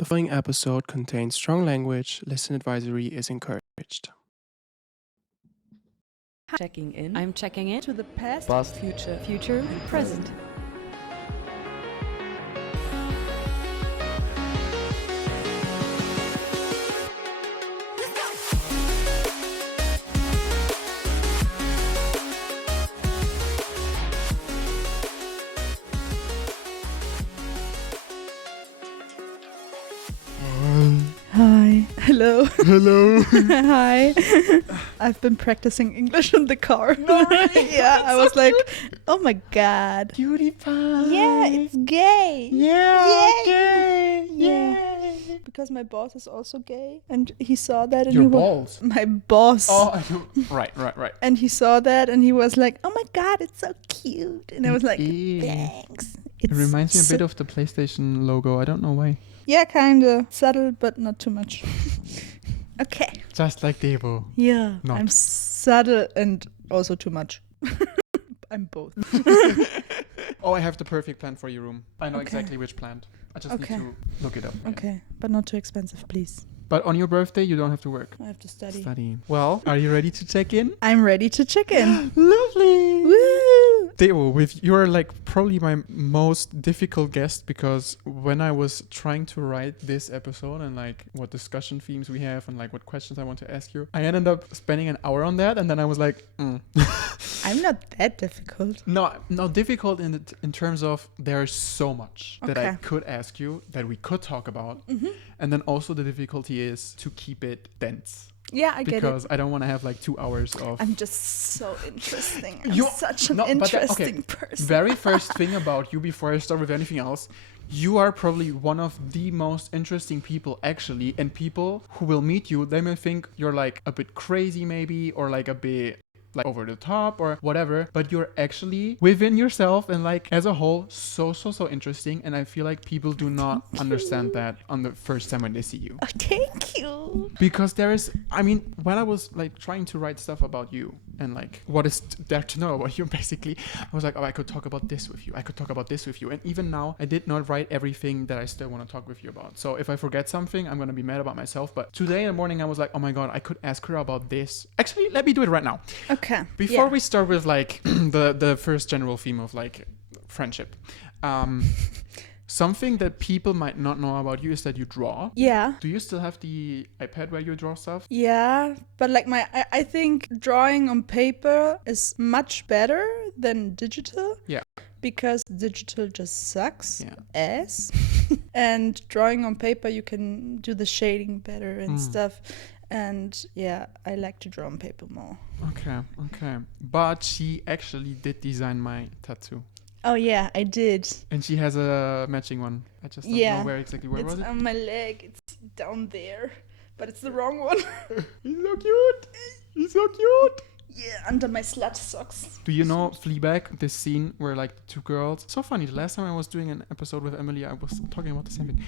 The following episode contains strong language. Listen advisory is encouraged. Checking in. I'm checking in To the past, future, and present. Hi. Hello. Hello. Hi. I've been practicing English in the car. No, really? Yeah, I was like, oh my god. Cutie pie. Yeah, it's gay. Yeah. Yay. Gay. Yeah. Because my boss is also gay, and he saw that, and Your he balls. my boss. Oh, I do. Right. And he saw that, and he was like, "Oh my god, it's so cute!" And I was like, Ew. "Thanks." It reminds me a bit of the PlayStation logo. I don't know why. Yeah, kinda subtle, but not too much. Okay. Just like Debo. Yeah, Not. I'm subtle and also too much. I'm both. Oh, I have the perfect plant for your room. I know Okay. exactly which plant. I just Okay. need to look it up. again. Okay, but not too expensive, please. But on your birthday, you don't have to work. I have to study. Well, are you ready to check in? I'm ready to check in. Lovely. Woo! Debo, you're like probably my most difficult guest, because when I was trying to write this episode and like what discussion themes we have and like what questions I want to ask you, I ended up spending an hour on that, and then I was like, I'm not that difficult. No, not difficult in terms of there's so much that I Okay. could ask you, that we could talk about, and then also the difficulty is to keep it dense, Yeah, I get it. because I don't want to have like 2 hours of. I'm just so interesting. I'm You- such an no, but that- okay. interesting person. Very first thing about you, before I start with anything else, you are probably one of the most interesting people, actually, and people who will meet you, they may think you're like a bit crazy maybe, or like a bit like over the top or whatever, but you're actually within yourself and like as a whole so interesting, and I feel like people do not understand that on the first time when they see you. Oh, thank you. Because there is, I mean, when I was like trying to write stuff about you and like what is there to know about you, basically, I was like, oh, I could talk about this with you. I could talk about this with you. And even now, I did not write everything that I still want to talk with you about. So if I forget something, I'm going to be mad about myself. But today in the morning, I was like, oh my God, I could ask her about this. Actually, let me do it right now. Okay. Before we start with like the first general theme of like friendship, something that people might not know about you is that you draw. Yeah. Do you still have the iPad where you draw stuff? Yeah, but like I think drawing on paper is much better than digital. Yeah. Because digital just sucks Yeah. ass. And drawing on paper, you can do the shading better and stuff. And yeah, I like to draw on paper more. Okay. But she actually did design my tattoo. Oh yeah, I did. And she has a matching one. I just don't know where exactly. Where It's was it? on my leg. It's down there. But it's the wrong one. He's so cute. He's so cute. Yeah, under my slut socks. Do you know Fleabag, this scene where like the two girls, so funny, the last time I was doing an episode with Emily, I was talking about the same thing,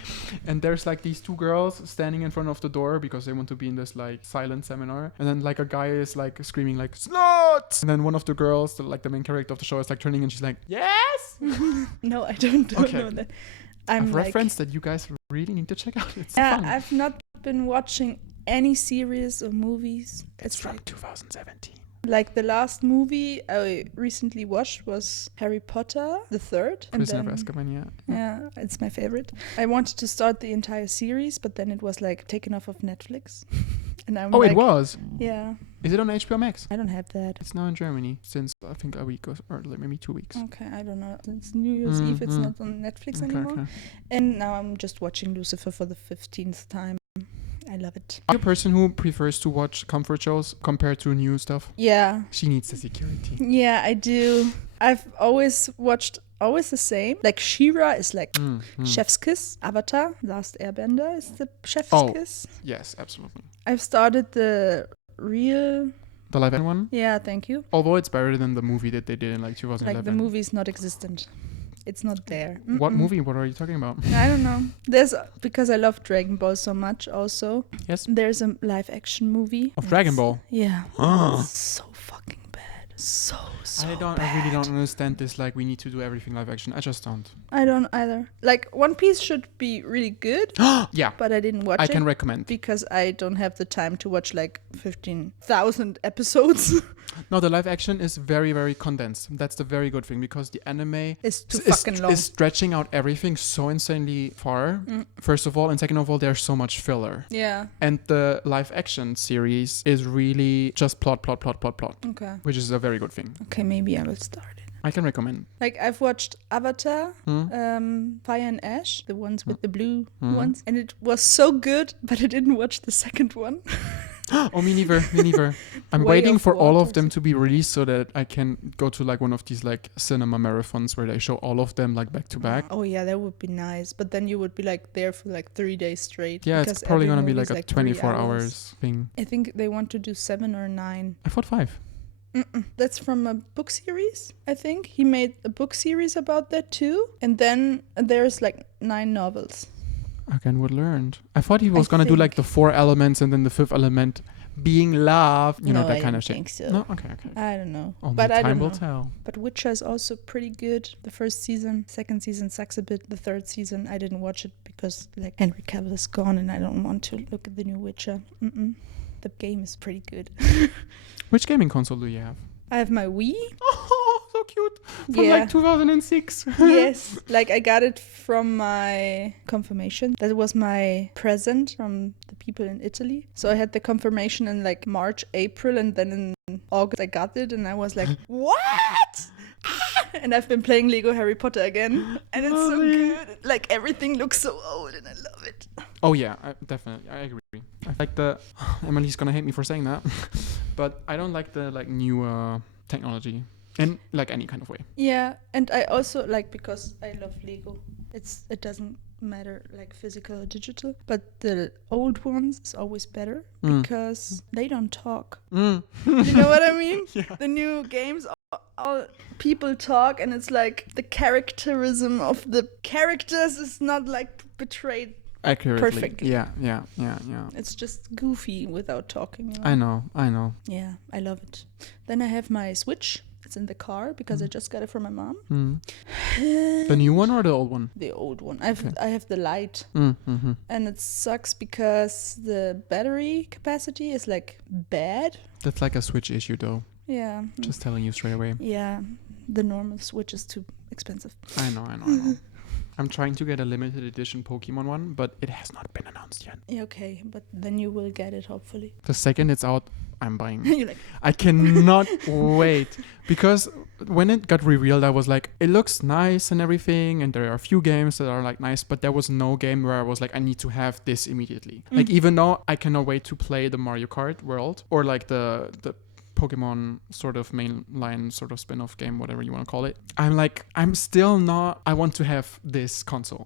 and there's like these two girls standing in front of the door because they want to be in this like silent seminar, and then like a guy is like screaming like slut, and then one of the girls, like the main character of the show, is like turning and she's like, yes. No, I don't Okay. know that. I've I'm like, reference that you guys really need to check out. It's yeah, fun. I've not been watching any series or movies. It's from like, 2017. like the last movie I recently watched was Harry Potter, the third. Prisoner of Azkaban, yeah. Yeah, it's my favorite. I wanted to start the entire series, but then it was like taken off of Netflix. And I'm Oh, like, it was? Yeah, Is it on HBO Max? I don't have that. It's now in Germany since I think a week or like maybe 2 weeks. Okay, I don't know. It's New Year's Eve. It's not on Netflix anymore. Okay. And now I'm just watching Lucifer for the 15th time. I love it. Are you a person who prefers to watch comfort shows compared to new stuff? Yeah. She needs the security. Yeah, I do. I've always watched the same. Like She-Ra is like Chef's Kiss. Avatar, Last Airbender is the Chef's Kiss. Yes, absolutely. I've started the real... The live action one? Yeah, thank you. Although it's better than the movie that they did in like 2011. Like the movie is not existent. It's not there. What movie? What are you talking about? I don't know. Because I love Dragon Ball so much also. Yes. There's a live action movie. Of Dragon Ball? Yeah. Ah. It's so fucking bad. So I really don't understand this. Like, we need to do everything live action. I just don't. I don't either. Like, One Piece should be really good. Yeah. But I didn't watch it. I can recommend. Because I don't have the time to watch like 15,000 episodes. No, the live action is very, very condensed. That's the very good thing, because the anime It's too fucking long. Is stretching out everything so insanely far, first of all. And second of all, there's so much filler. Yeah. And the live action series is really just plot. Okay. Which is a very good thing. Okay, maybe I will start it. I can recommend. Like, I've watched Avatar, Fire and Ash, the ones with the blue ones, and it was so good, but I didn't watch the second one. Oh, me neither. I'm waiting for all of them to be released so that I can go to like one of these like cinema marathons where they show all of them like back to back. Oh yeah, that would be nice. But then you would be like there for like 3 days straight. Yeah, it's probably gonna be like a 24 hours thing. I think they want to do 7 or 9. I thought 5. That's from a book series, I think. He made a book series about that too. And then there's like 9 novels. Again, what learned. I thought he was gonna do like the 4 elements and then the 5th element being love, that kind of shit. I think so. No, okay. I don't know. Only but time I don't will know. tell. But Witcher is also pretty good. The first season, second season sucks a bit. The third season, I didn't watch it because like Henry Cavill is gone and I don't want to look at the new Witcher. The game is pretty good. Which gaming console do you have? I have my Wii. Oh, so cute. From like 2006. Yes. Like, I got it from my confirmation. That was my present from the people in Italy. So I had the confirmation in like March, April, and then in August I got it and I was like, what? And I've been playing Lego Harry Potter again. And it's so good. Like, everything looks so old and I love it. Oh yeah, definitely. I agree. I like Emily's gonna hate me for saying that. But I don't like the like new technology in like any kind of way. Yeah, and I also like, because I love Lego. It doesn't matter like physical or digital, but the old ones is always better because they don't talk. You know what I mean? Yeah. The new games, all people talk, and it's like the characterism of the characters is not like betrayed accurately. perfectly. Yeah. It's just goofy without talking. I know. Yeah, I love it. Then I have my Switch. It's in the car because I just got it from my mom. The new one or the old one? The old one. I have the Lite. And it sucks because the battery capacity is like bad. That's like a Switch issue though. Yeah. Just telling you straight away. Yeah. The normal Switch is too expensive. I know. I'm trying to get a limited edition Pokemon one, but it has not been announced yet. Yeah, okay, but then you will get it hopefully. The second it's out, I'm buying. You're like, I cannot wait, because when it got revealed, I was like, it looks nice and everything, and there are a few games that are like nice, but there was no game where I was like, I need to have this immediately. Like, even though I cannot wait to play the Mario Kart world or like the Pokemon sort of mainline sort of spin-off game, whatever you want to call it, I'm still not, I want to have this console.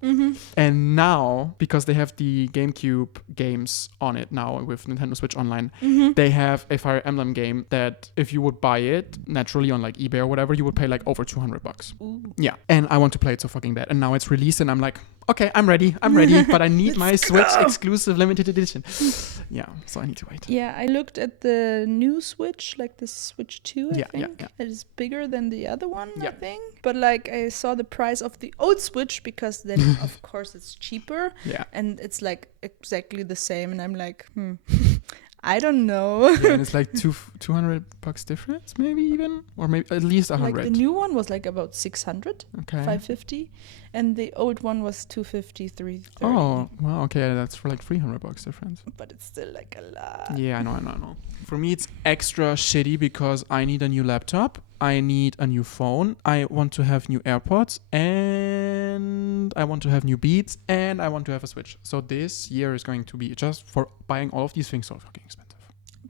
And now, because they have the GameCube games on it now with Nintendo Switch Online, they have a Fire Emblem game that if you would buy it naturally on like eBay or whatever, you would pay like over $200. Yeah, and I want to play it so fucking bad, and now it's released and I'm like, okay, I'm ready, but I need my Switch exclusive limited edition. Yeah, so I need to wait. Yeah, I looked at the new Switch, like the Switch 2, I think. Yeah. It is bigger than the other one, Yeah. I think. But like, I saw the price of the old Switch because then, of course, it's cheaper. Yeah. And it's like exactly the same. And I'm like, I don't know. Yeah, and it's like $200 difference, maybe even, or maybe at least 100. Like the new one was like about 600, Okay. 550, and the old one was 250, 330. Oh, wow. Okay, that's for like $300 difference. But it's still like a lot. Yeah, I know. For me, it's extra shitty because I need a new laptop, I need a new phone, I want to have new AirPods, and I want to have new Beats, and I want to have a Switch. So this year is going to be just for buying all of these things so fucking expensive.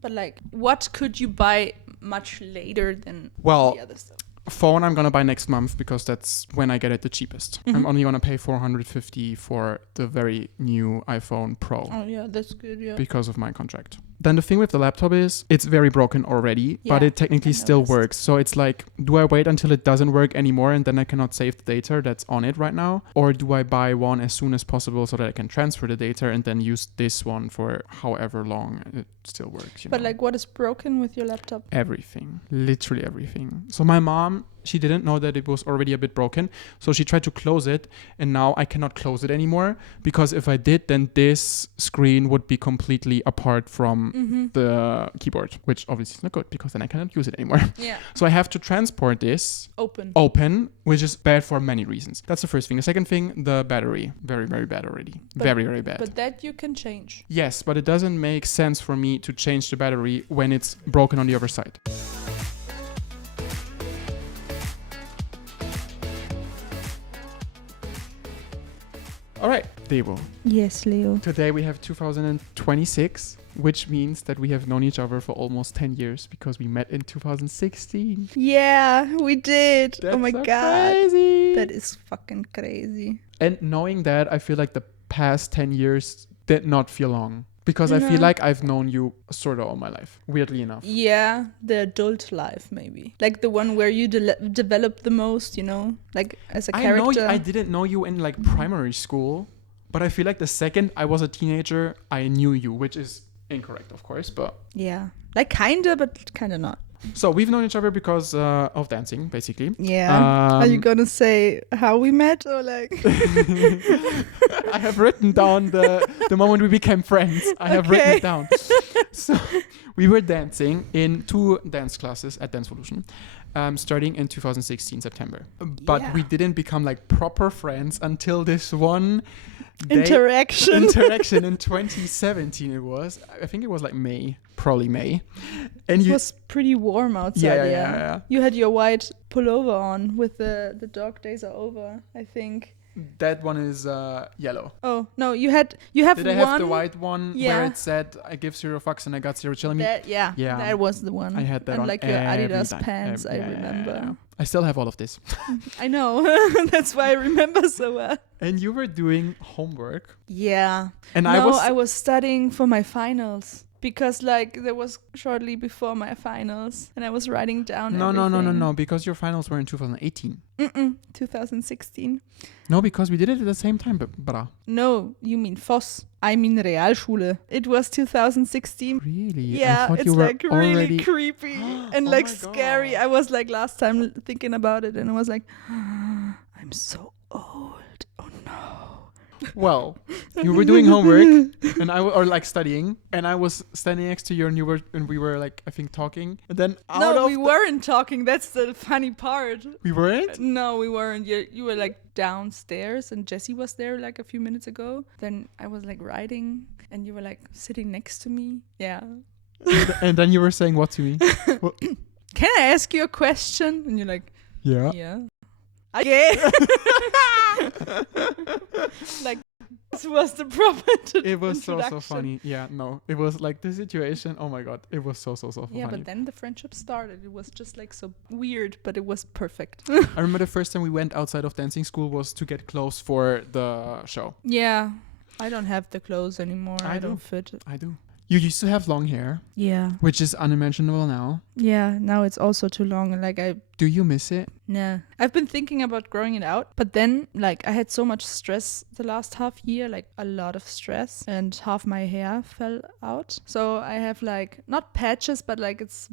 But like, what could you buy much later than the other stuff? Phone I'm gonna buy next month because that's when I get it the cheapest. I'm only gonna pay $450 for the very new iPhone Pro. Oh yeah, that's good. Yeah. Because of my contract. Then the thing with the laptop is it's very broken already, but Yeah, it technically I still noticed. works. So it's like, do I wait until it doesn't work anymore and then I cannot save the data that's on it right now? Or do I buy one as soon as possible so that I can transfer the data and then use this one for however long it still works? But like, what is broken with your laptop? Everything, literally everything. So my mom, she didn't know that it was already a bit broken, so she tried to close it, and now I cannot close it anymore, because if I did, then this screen would be completely apart from the keyboard, which obviously is not good, because then I cannot use it anymore. Yeah. So I have to transport this open, which is bad for many reasons. That's the first thing. The second thing, the battery, very, very bad already. Very, very bad. But that you can change. Yes, but it doesn't make sense for me to change the battery when it's broken on the other side. All right, Debo. Yes, Leo. Today we have 2026, which means that we have known each other for almost 10 years because we met in 2016. Yeah, we did. That's oh my so god. crazy. That is fucking crazy. And knowing that, I feel like the past 10 years did not feel long. Because I feel like I've known you sort of all my life, weirdly enough. Yeah, the adult life, maybe. Like the one where you develop the most, you know? Like as a character. I didn't know you in like primary school, but I feel like the second I was a teenager, I knew you, which is incorrect, of course, but... Yeah, like kinda, but kinda not. So we've known each other because of dancing, basically. Yeah. Are you gonna say how we met or like? I have written down the moment we became friends. I have written it down. So we were dancing in 2 dance classes at Dancevolution, starting in 2016 September. But we didn't become like proper friends until this one interaction in 2017. It was, I think it was like probably May, and it was pretty warm outside. Yeah. You had your white pullover on with the dog days are over, I think. That one is yellow. Oh no, you have Did one. I have the white one where it said I give 0 fucks and I got 0 chilling me? Yeah, that was the one. I had that and on like your Adidas time. pants, I remember. Yeah. I still have all of this. I know. That's why I remember so well. And you were doing homework. Yeah. And I was studying for my finals. Because like there was shortly before my finals and I was writing down everything. No, because your finals were in 2018. 2016. No, because we did it at the same time, but No, you mean Voss. I mean Realschule. It was 2016. Really? Yeah, it's like really creepy and like scary. God. I was like last time thinking about it and I was like, I'm so old. Oh no. Well, you were doing homework and or like studying, and I was standing next to you, and we were like, I think, talking. And then we weren't talking. That's the funny part. We weren't? No, we weren't. You were like downstairs, and Jessie was there like a few minutes ago. Then I was like writing, and you were like sitting next to me. Yeah. And then you were saying what to me? Well, can I ask you a question? And you're like, yeah. Yeah. Okay. Like this was the proper It was so funny. Yeah, no. It was like the situation. Oh my god. It was so funny. Yeah, but then the friendship started. It was just like so weird, but it was perfect. I remember the first time we went outside of dancing school was to get clothes for the show. Yeah. I don't have the clothes anymore. I don't fit. I do. You used to have long hair. Yeah. Which is unimaginable now. Yeah, now it's also too long. And like Do you miss it? Nah. I've been thinking about growing it out, but then like I had so much stress the last half year, like a lot of stress, and half my hair fell out. So I have like not patches, but like it's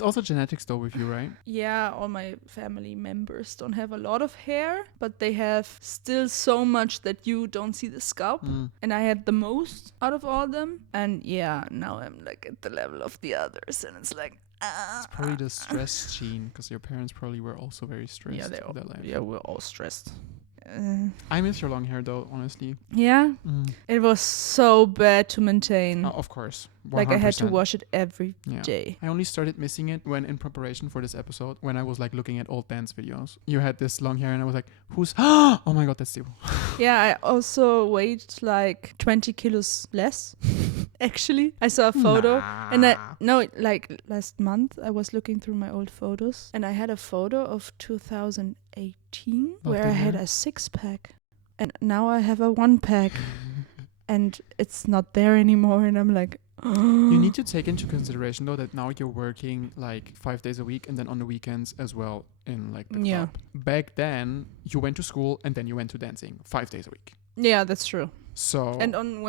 also genetics though with you, right? Yeah, all my family members don't have a lot of hair, but they have still so much that you don't see the scalp. And I had the most out of all of them. And yeah, now I'm like at the level of the others, and it's like it's probably the stress gene, because your parents probably were also very stressed. Yeah, we're all stressed. I miss your long hair though, honestly. Yeah? It was so bad to maintain. Oh, of course. 100%. Like I had to wash it every day. I only started missing it when in preparation for this episode, when I was like looking at old dance videos. You had this long hair and I was like, who's... Oh my god, that's Debo. Yeah, I also weighed like 20 kilos less. Actually, I saw a photo like last month I was looking through my old photos and I had a photo of 2018 where I had a 6-pack and now I have a 1-pack and it's not there anymore and I'm like, You need to take into consideration though that now you're working like 5 days a week and then on the weekends as well in like the club. Yeah. Back then you went to school and then you went to dancing 5 days a week. Yeah, that's true. So And on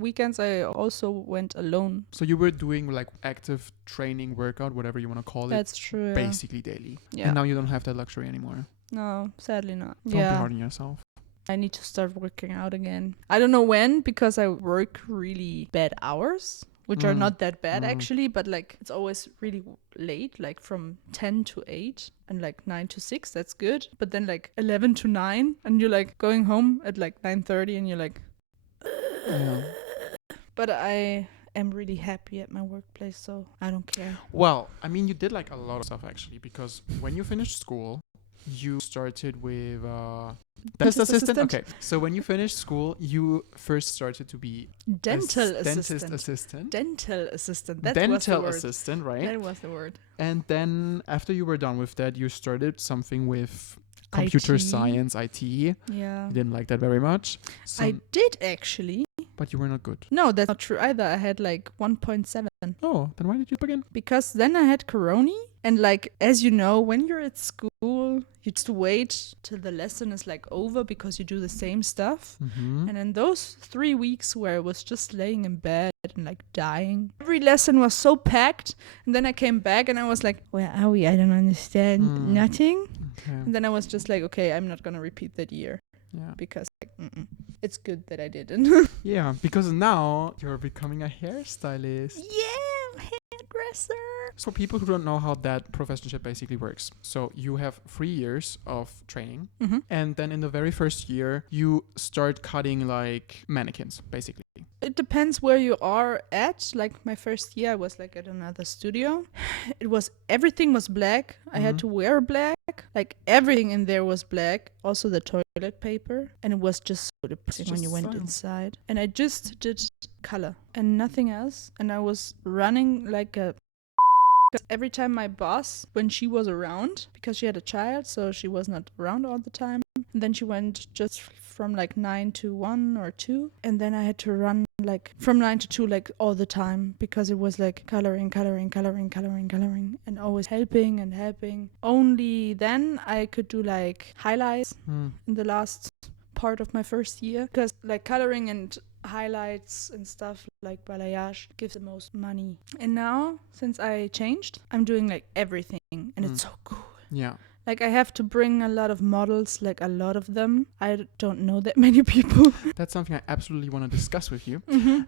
weekends, I also went alone. so you were doing like active training, workout, whatever you want to call it, That's true. Yeah. basically daily. Yeah. And now you don't have that luxury anymore. No, sadly not. Don't be Yeah. hard on yourself. I need to start working out again. I don't know when because I work really bad hours, which are not that bad actually, but like it's always really late, like from 10 to 8 and like 9 to 6. That's good. But then like 11 to 9 and you're like going home at like 9:30 and you're like Yeah. But I am really happy at my workplace, so I don't care. Well, I mean, you did like a lot of stuff actually, because when you finished school, you started with dentist assistant. Okay, so when you finished school, you first started to be Dental dentist assistant. Dental assistant. That was the Dental word. assistant, right? That was the word. And then after you were done with that, you started something with computer IT. science, IT. You Yeah. didn't like that very much. I did actually. But you were not good. No, that's not true either. I had like 1.7. Oh, then why did you begin? Because then I had corona. And like, as you know, when you're at school, you just wait till the lesson is like over because you do the same stuff. Mm-hmm. And in those 3 weeks where I was just laying in bed and like dying, every lesson was so packed. And then I came back and I was like, where are we? I don't understand nothing. Okay. And then I was just like, okay, I'm not going to repeat that year. Yeah. Because like, it's good that I didn't. Yeah, because now you're becoming a hairstylist. Yeah, hairdresser. So people who don't know how that professionship basically works. So you have 3 years of training. Mm-hmm. And then in the very first year, you start cutting like mannequins, basically. It depends where you are at. Like my first year, I was like at another studio. Everything was black. I had to wear black. Like everything in there was black. Also the toilet paper. And it was just so depressing when you went inside. And I just did color and nothing else. And I was running like a... Every time my boss, when she was around, because she had a child, so she was not around all the time. And then she went just from like 9 to 1 or 2. And then I had to run like from 9 to 2 like all the time because it was like coloring and always helping. Only then I could do like highlights in the last part of my first year because like coloring and highlights and stuff like balayage gives the most money. And now, since I changed, I'm doing like everything and it's so cool. Yeah. Like I have to bring a lot of models, like a lot of them. I don't know that many people. That's something I absolutely want to discuss with you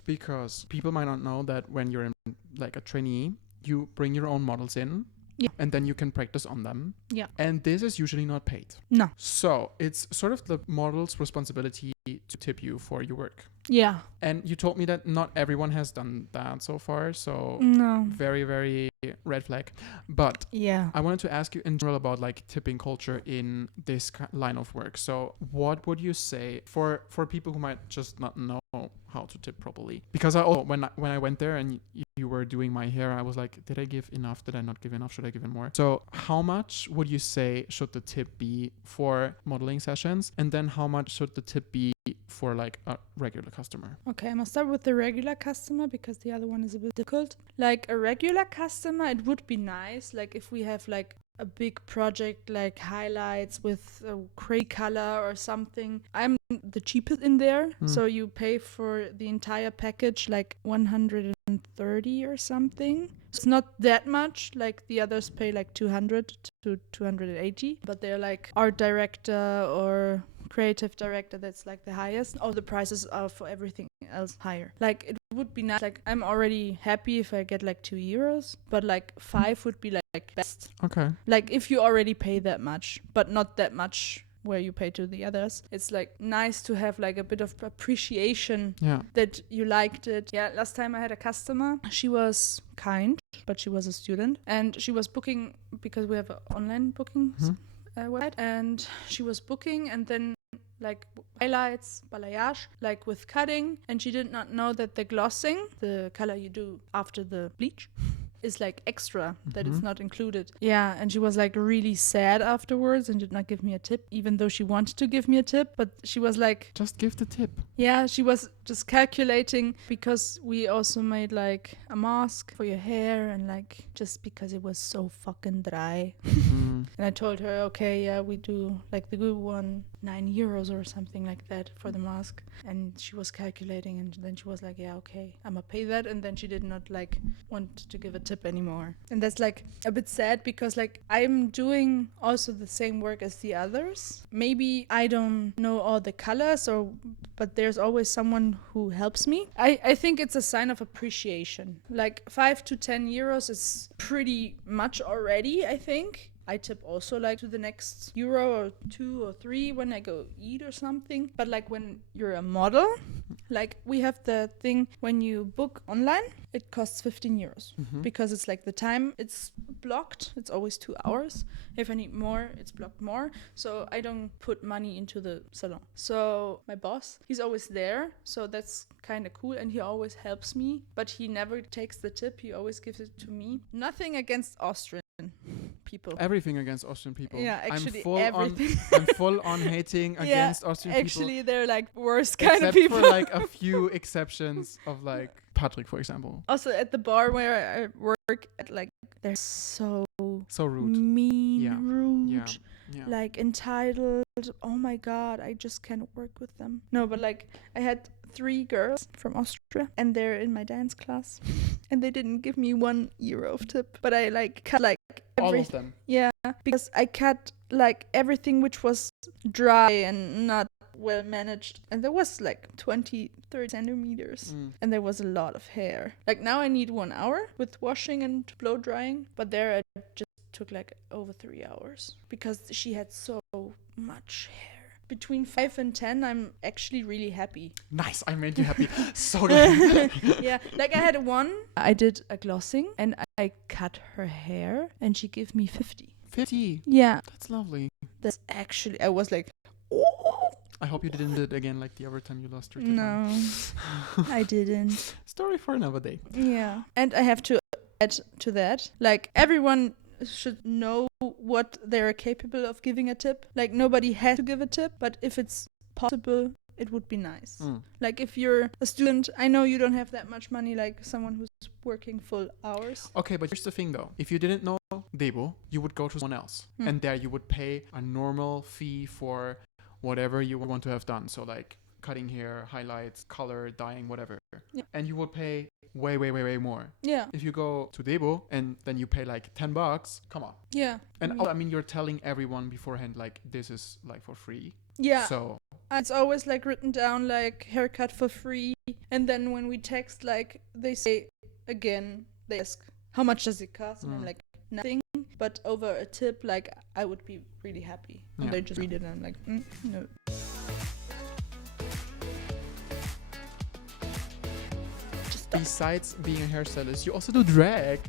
because people might not know that when you're in like a trainee, you bring your own models in. Yeah. And then you can practice on them. Yeah. And this is usually not paid. No. So it's sort of the model's responsibility to tip you for your work. Yeah. And you told me that not everyone has done that so far. So No. very, very red flag. But Yeah. I wanted to ask you in general about like tipping culture in this line of work. So what would you say for people who might just not know how to tip properly? Because I also, when I went there and you were doing my hair, I was like, did I give enough? Did I not give enough? Should I give in more? So how much would you say should the tip be for modeling sessions? And then how much should the tip be for like a regular customer? Okay, I'm gonna start with the regular customer because the other one is a bit difficult. Like a regular customer, it would be nice, like if we have like a big project like highlights with a gray color or something. I'm the cheapest in there, so you pay for the entire package like 130 or something. It's not that much, like the others pay like 200 to 280, but they're like art director or creative director, that's like the highest. All the prices are for everything else higher. Like it would be nice, like I'm already happy if I get like €2, but like 5 would be like best. Okay. Like if you already pay that much, but not that much where you pay to the others. It's like nice to have like a bit of appreciation that you liked it. Yeah, last time I had a customer, she was kind, but she was a student and she was booking because we have an online booking website, and she was booking and then like highlights, balayage, like with cutting, and she did not know that the glossing, the color you do after the bleach, is like extra, that it's not included. Yeah, and she was like really sad afterwards and did not give me a tip, even though she wanted to give me a tip. But she was like, just give the tip. yeah, she was just calculating because we also made like a mask for your hair and like just because it was so fucking dry. And I told her, okay, yeah, we do like the good one, €9 or something like that for the mask. And she was calculating and then she was like, yeah, okay, I'm gonna pay that. And then she did not like want to give a tip anymore. And that's like a bit sad because like I'm doing also the same work as the others. Maybe I don't know all the colors but there's always someone who helps me. I think it's a sign of appreciation. Like 5 to 10 euros is pretty much already, I think. I tip also like to the next euro or 2 or 3 when I go eat or something. But like when you're a model, like we have the thing when you book online, it costs 15 euros because it's like the time it's blocked. It's always 2 hours. If I need more, it's blocked more. So I don't put money into the salon. So my boss, he's always there. So that's kind of cool. And he always helps me, but he never takes the tip. He always gives it to me. Nothing against Austrian people. Everything against Austrian people. Yeah, actually everything. I'm full on hating against Austrian people. Actually, they're like worst kind Except of people. for like a few exceptions of like Patrick, for example. Also at the bar where I work at, like they're so rude. Mean, rude. Yeah. Like entitled. Oh my god, I just can't work with them. No, but like I had 3 girls from Austria and they're in my dance class and they didn't give me €1 of tip, but I like cut like all of them. Yeah, because I cut like everything which was dry and not well managed, and there was like 20-30 centimeters and there was a lot of hair. Like now I need 1 hour with washing and blow drying, but there I just took like over 3 hours because she had so much hair. Between 5 and 10, I'm actually really happy. Nice, I made you happy. So good. Yeah, like I had one. I did a glossing and I cut her hair and she gave me 50. 50? Yeah. That's lovely. That's actually, I was like, oh. I hope you didn't do it again like the other time you lost your tip. No, I didn't. Story for another day. Yeah. And I have to add to that, like everyone should know what they're capable of giving a tip. Like nobody has to give a tip, but if it's possible, it would be nice. Like if you're a student, I know you don't have that much money like someone who's working full hours. Okay, but here's the thing though. If you didn't know Debo, you would go to someone else and there you would pay a normal fee for whatever you want to have done. So like cutting hair, highlights, color, dyeing, whatever. Yeah. And you would pay way more. Yeah. If you go to Debo and then you pay like $10, come on. Yeah. And I mean, you're telling everyone beforehand like this is like for free. Yeah. So it's always like written down like haircut for free. And then when we text, like they say again, they ask how much does it cost? And I'm like nothing. But over a tip, like I would be really happy. And they just read it and I'm like, no. Besides being a hairstylist, you also do drag.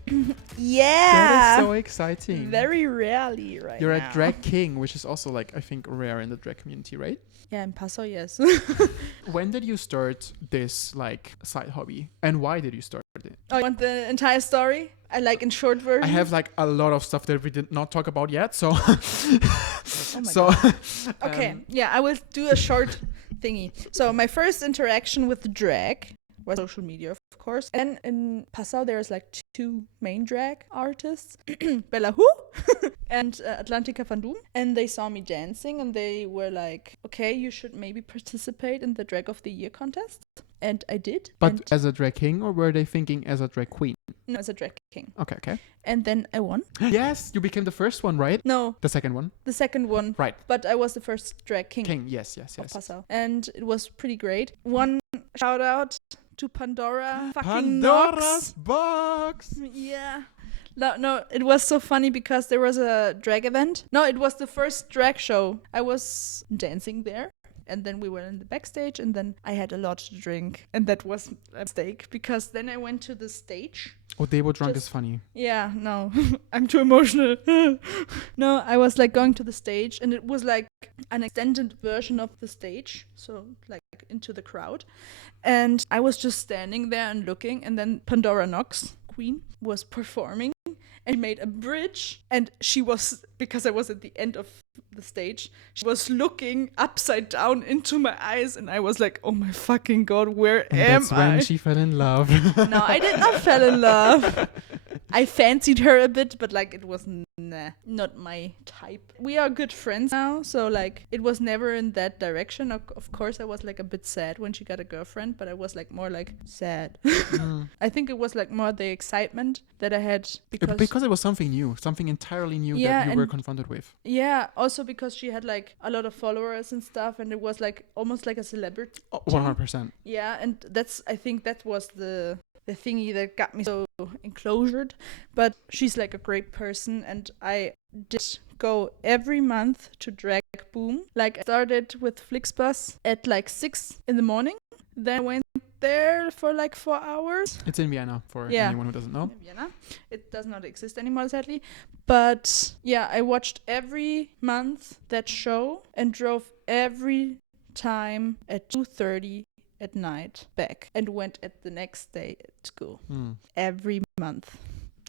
Yeah. That is so exciting. Very rarely right You're now. a drag king, which is also like, I think, rare in the drag community, right? Yeah, in Passau, yes. When did you start this like side hobby? And why did you start it? Oh, you want the entire story? I like in short version. I have like a lot of stuff that we did not talk about yet, so oh my God. Okay, yeah, I will do a short thingy. So my first interaction with drag was social media, of course. And in Passau, there's like 2 main drag artists, Bella Hu and Atlantica van Doom. And they saw me dancing and they were like, okay, you should maybe participate in the Drag of the Year contest. And I did. But as a drag king, or were they thinking as a drag queen? No, as a drag king. Okay. And then I won. Yes, you became the first one, right? No. The second one? The second one. Right. But I was the first drag king. Yes. Of Passau. And it was pretty great. One shout out to Pandora fucking Pandora's Nox. box. Yeah. No, it was so funny because there was a drag event. No, it was the first drag show. I was dancing there. And then we were in the backstage and then I had a lot to drink. And that was a mistake because then I went to the stage. Oh, Debo drunk is funny. Yeah, no, I'm too emotional. No, I was like going to the stage and it was like an extended version of the stage. So like into the crowd. And I was just standing there and looking and then Pandora Nox, queen, was performing. And made a bridge, and she was, because I was at the end of the stage, she was looking upside down into my eyes, and I was like, oh my fucking god, where And am that's when I? she fell in love. No, I did not fall in love. I fancied her a bit, but like it was not my type. We are good friends now, so like it was never in that direction. Of course, I was like a bit sad when she got a girlfriend, but I was like more like sad. I think it was like more the excitement that I had because it was something new, something entirely new that you were confronted with. Yeah, also because she had like a lot of followers and stuff, and it was like almost like a celebrity. 100%. Yeah, and I think that was the thingy that got me so enclosured. But she's like a great person, and I did go every month to Drag Boom. Like I started with Flixbus at like 6 in the morning. Then I went there for like 4 hours. It's in Vienna for anyone who doesn't know. In Vienna. It does not exist anymore, sadly. But yeah, I watched every month that show and drove every time at 2:30 at night back and went at the next day at school. Every month.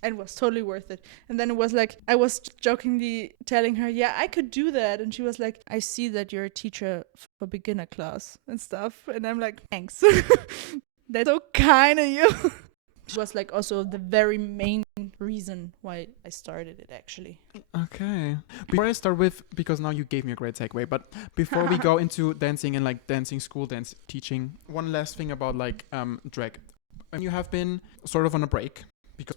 And was totally worth it. And then it was like, I was jokingly telling her, yeah, I could do that. And she was like, I see that you're a teacher for beginner class and stuff. And I'm like, thanks. That's so kind of you. It was like also the very main reason why I started it, actually. Okay. Before I start with, because now you gave me a great segue, but before we go into dancing and like dancing school, dance teaching, one last thing about like drag. You have been sort of on a break because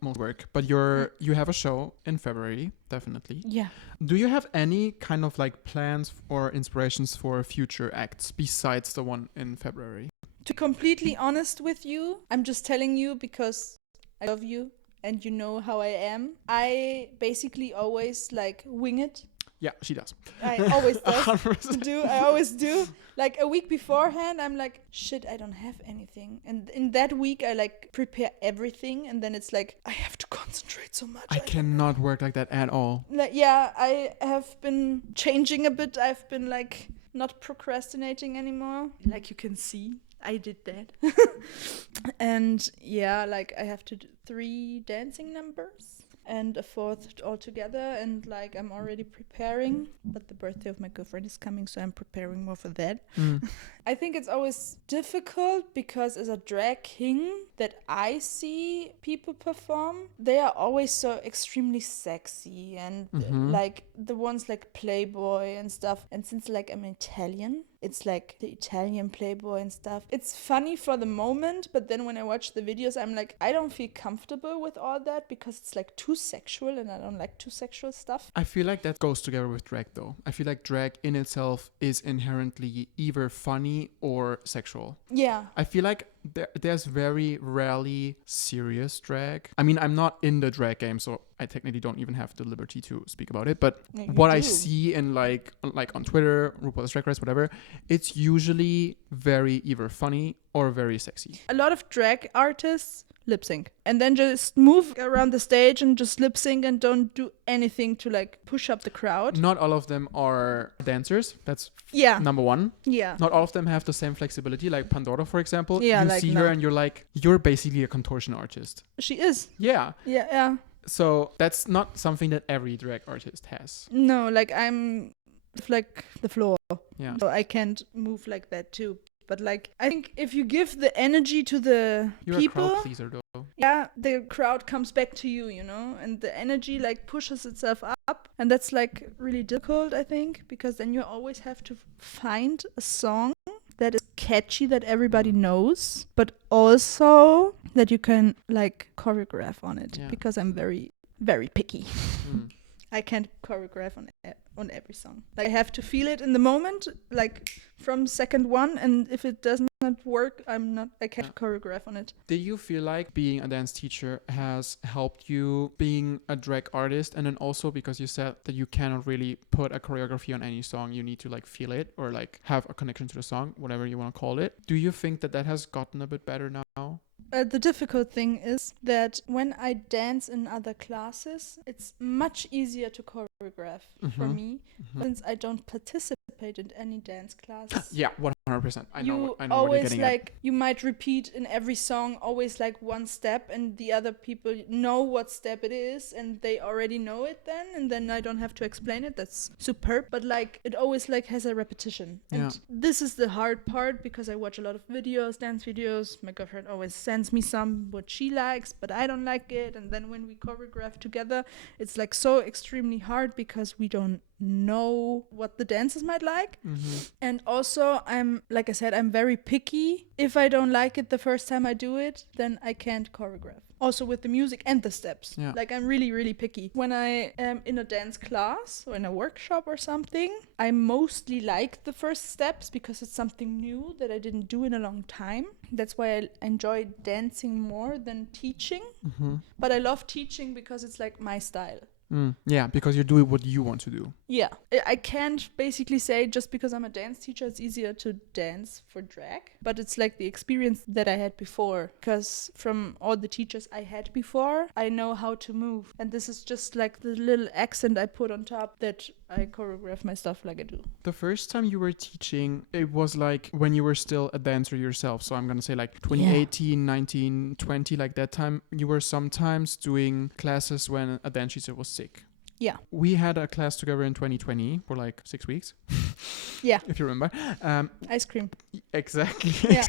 most work, but you have a show in February, definitely. Yeah. Do you have any kind of like plans or inspirations for future acts besides the one in February? To be completely honest with you, I'm just telling you because I love you and you know how I am. I basically always like wing it. Yeah, she does. I always I always do. Like a week beforehand, I'm like, shit, I don't have anything. And in that week, I like prepare everything. And then it's like, I have to concentrate so much. I cannot work like that at all. Like, yeah, I have been changing a bit. I've been like not procrastinating anymore. Like you can see, I did that. And yeah, like I have to do 3 dancing numbers. And a 4th altogether, and like I'm already preparing, but the birthday of my girlfriend is coming, so I'm preparing more for that. I think it's always difficult because as a drag king that I see people perform, they are always so extremely sexy and like the ones like Playboy and stuff. And since like I'm Italian, it's like the Italian Playboy and stuff. It's funny for the moment, but then when I watch the videos, I'm like, I don't feel comfortable with all that because it's like too sexual and I don't like too sexual stuff. I feel like that goes together with drag though. I feel like drag in itself is inherently either funny or sexual. Yeah. I feel like there's very rarely serious drag. I mean, I'm not in the drag game, so I technically don't even have the liberty to speak about it. But what I see in like on Twitter, RuPaul's Drag Race, whatever, it's usually very either funny or very sexy. A lot of drag artists lip sync and then just move around the stage and just lip sync and don't do anything to like push up the crowd. Not all of them are dancers. That's number one. Yeah. Not all of them have the same flexibility. Like Pandora, for example. Yeah, you like see her and you're like, you're basically a contortion artist. She is. Yeah. Yeah, yeah. So that's not something that every drag artist has. No, like I'm like the floor. Yeah. So I can't move like that too. But like, I think if you give the energy to the You're people, a crowd pleaser though. Yeah, the crowd comes back to you, you know, and the energy like pushes itself up, and that's like really difficult, I think, because then you always have to find a song that is catchy that everybody knows, but also that you can like choreograph on it, because I'm very, very picky. I can't choreograph on every song. Like I have to feel it in the moment, like from second one, and if it does not work, I can't choreograph on it. Do you feel like being a dance teacher has helped you being a drag artist? And then also because you said that you cannot really put a choreography on any song, you need to like feel it or like have a connection to the song, whatever you want to call it. Do you think that has gotten a bit better now? The difficult thing is that when I dance in other classes, it's much easier to choreograph for me, since I don't participate in any dance classes. Yeah, 100%. I know You what you're always getting at. like, you might repeat in every song always like one step, and the other people know what step it is, and they already know it then, and then I don't have to explain it. That's superb. But like, it always like has a repetition. And Yeah. this is the hard part, because I watch a lot of videos, dance videos. My girlfriend always sends me some what she likes, but I don't like it. And then when we choreograph together, it's like so extremely hard, because we don't know what the dancers might like. And also, like I said, I'm very picky. If I don't like it the first time I do it, then I can't choreograph. Also with the music and the steps. Yeah. Like, I'm really, really picky. When I am in a dance class or in a workshop or something, I mostly like the first steps, because it's something new that I didn't do in a long time. That's why I enjoy dancing more than teaching. But I love teaching because it's like my style. Yeah, because you're doing what you want to do. Yeah, I can't basically say just because I'm a dance teacher it's easier to dance for drag, but it's like the experience that I had before, because from all the teachers I had before, I know how to move, and this is just like the little accent I put on top that I choreograph my stuff like I do. The first time you were teaching, it was like when you were still a dancer yourself. So I'm going to say like 2018, 19, 20, like that time. You were sometimes doing classes when a dance teacher was sick. Yeah. We had a class together in 2020 for like 6 weeks. Yeah. If you remember. Ice cream. Exactly. Yeah.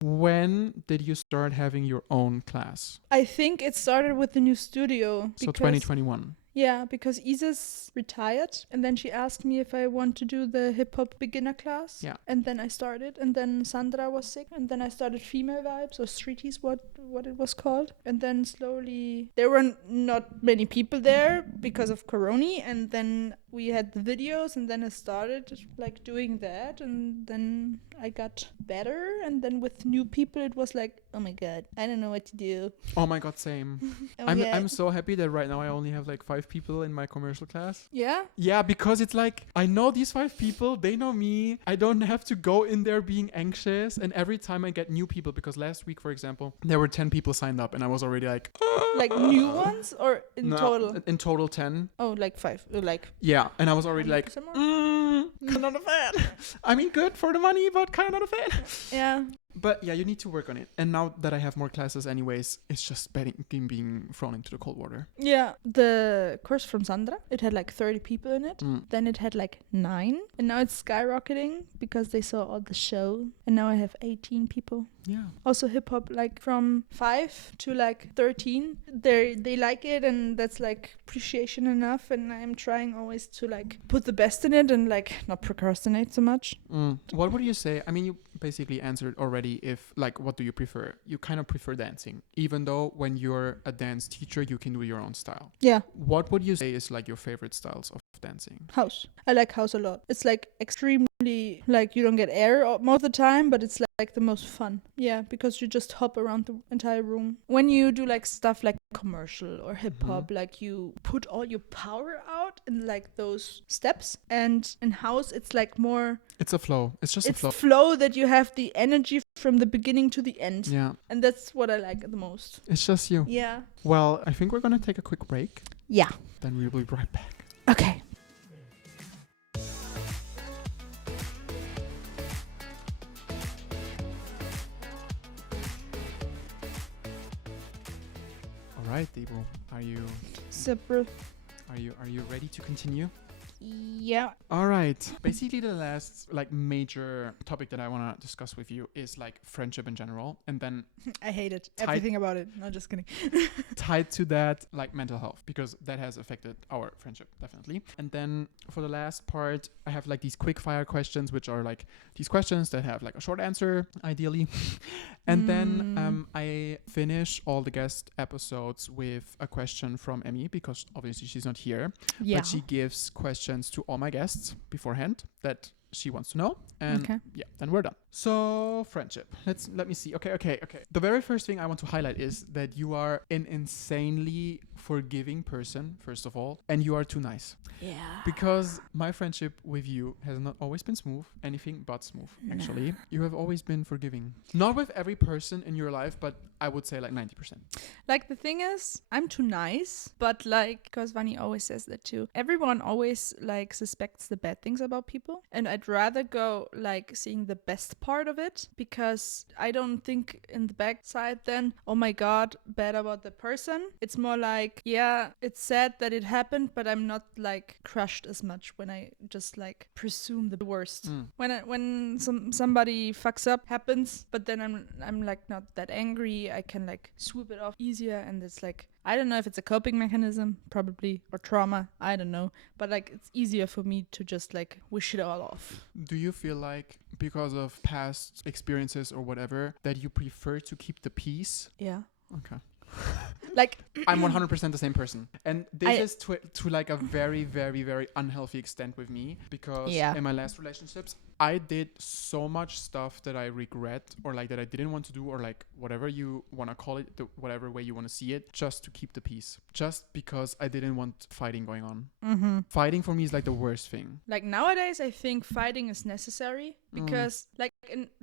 When did you start having your own class? I think it started with the new studio. So 2021. Yeah, because Isis retired, and then she asked me if I want to do the hip-hop beginner class. Yeah. And then I started, and then Sandra was sick, and then I started Female Vibes, or Streeties, what it was called. And then slowly, there were not many people there because of Corona, and then we had the videos, and then I started like doing that, and then I got better, and then with new people, it was like, oh my god, I don't know what to do. Oh my god, same. I'm so happy that right now I only have like 5 people in my commercial class. Yeah? Yeah, because it's like, I know these 5 people, they know me. I don't have to go in there being anxious. And every time I get new people, because last week, for example, there were 10 people signed up and I was already like... Like new ones or in total? In total 10. Oh, like 5. Like... Yeah, and I was already like, 100% more? kind of not a fan. I mean, good for the money, but kind of not a fan. Yeah. But yeah, you need to work on it. And now that I have more classes anyways, it's just being thrown into the cold water. Yeah. The course from Sandra, it had like 30 people in it. Then it had like 9. And now it's skyrocketing because they saw all the show. And now I have 18 people. Yeah. Also hip hop, like from 5 to like 13. They like it, and that's like appreciation enough. And I'm trying always to like put the best in it and like not procrastinate so much. What would you say? I mean, you basically answered already. If like, what do you prefer? You kind of prefer dancing, even though when you're a dance teacher, you can do your own style. Yeah. What would you say is like your favorite styles of dancing? House. I like house a lot. It's like extremely, like you don't get air most of the time, but it's like the most fun. Yeah, because you just hop around the entire room. When you do like stuff like commercial or hip hop, like you put all your power out in like those steps. And in house, it's like more... It's a flow. It's just a flow. It's flow that you have the energy from the beginning to the end. Yeah. And that's what I like the most. It's just you. Yeah. Well, I think we're going to take a quick break. Yeah. Then we'll be right back. Okay. All right, Debo. Are you ready to continue? Yeah. All right. Basically, the last like major topic that I want to discuss with you is like friendship in general, and then I hate it. Everything about it. No, just kidding. tied to that, like mental health, because that has affected our friendship definitely. And then for the last part, I have like these quick fire questions, which are like these questions that have like a short answer, ideally. And then I finish all the guest episodes with a question from Emmy, because obviously she's not here. Yeah. But she gives questions to all my guests beforehand that she wants to know. And yeah, then we're done. So friendship. Let me see. Okay. The very first thing I want to highlight is that you are an insanely forgiving person, first of all, and you are too nice. Yeah. Because my friendship with you has not always been smooth, anything but smooth, actually. You have always been forgiving. Not with every person in your life, but I would say like 90%. Like, the thing is, I'm too nice, but like, because Vani always says that too. Everyone always like suspects the bad things about people, and I'd rather go like seeing the best part of it, because I don't think in the backside then, oh my god, bad about the person. It's more like, yeah, it's sad that it happened, but I'm not like crushed as much when I just like presume the worst. When somebody fucks up, happens, but then I'm like not that angry. I can like swoop it off easier, and it's like, I don't know if it's a coping mechanism, probably, or trauma, I don't know, but like it's easier for me to just like wish it all off. Do you feel like because of past experiences or whatever that you prefer to keep the peace? Yeah. Okay. Like, I'm 100% the same person, and this is to like a very, very, very unhealthy extent with me, because in my last relationships I did so much stuff that I regret, or like that I didn't want to do, or like whatever you want to call it, whatever way you want to see it, just to keep the peace, just because I didn't want fighting going on. Fighting for me is like the worst thing. Like, nowadays I think fighting is necessary, because like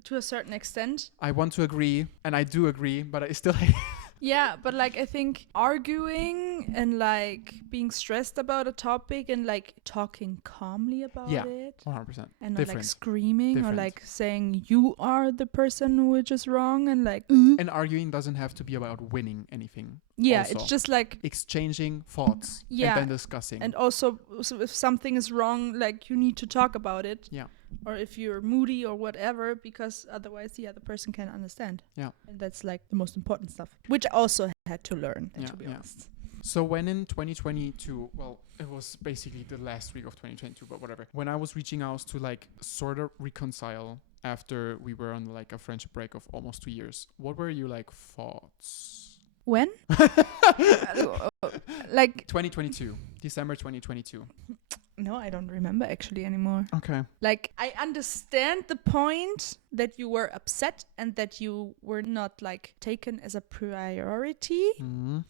to a certain extent I want to agree, and I do agree, but I still hate. Yeah, but like I think arguing and like being stressed about a topic and like talking calmly about it 100%. and not Different. like screaming Different. or like saying you are the person which is wrong, and like And arguing doesn't have to be about winning anything. yeah, also. it's just like Exchanging thoughts and then discussing. And also, so if something is wrong, like you need to talk about it. Yeah. Or if you're moody or whatever, because otherwise the other person can understand. Yeah. And that's like the most important stuff, which I also had to learn, to be honest. So when in 2022, well, it was basically the last week of 2022, but whatever. When I was reaching out to like sort of reconcile after we were on like a friendship break of almost 2 years, what were your like thoughts? When? Like 2022, December 2022. No, I don't remember actually anymore. Okay. Like, I understand the point that you were upset and that you were not like taken as a priority,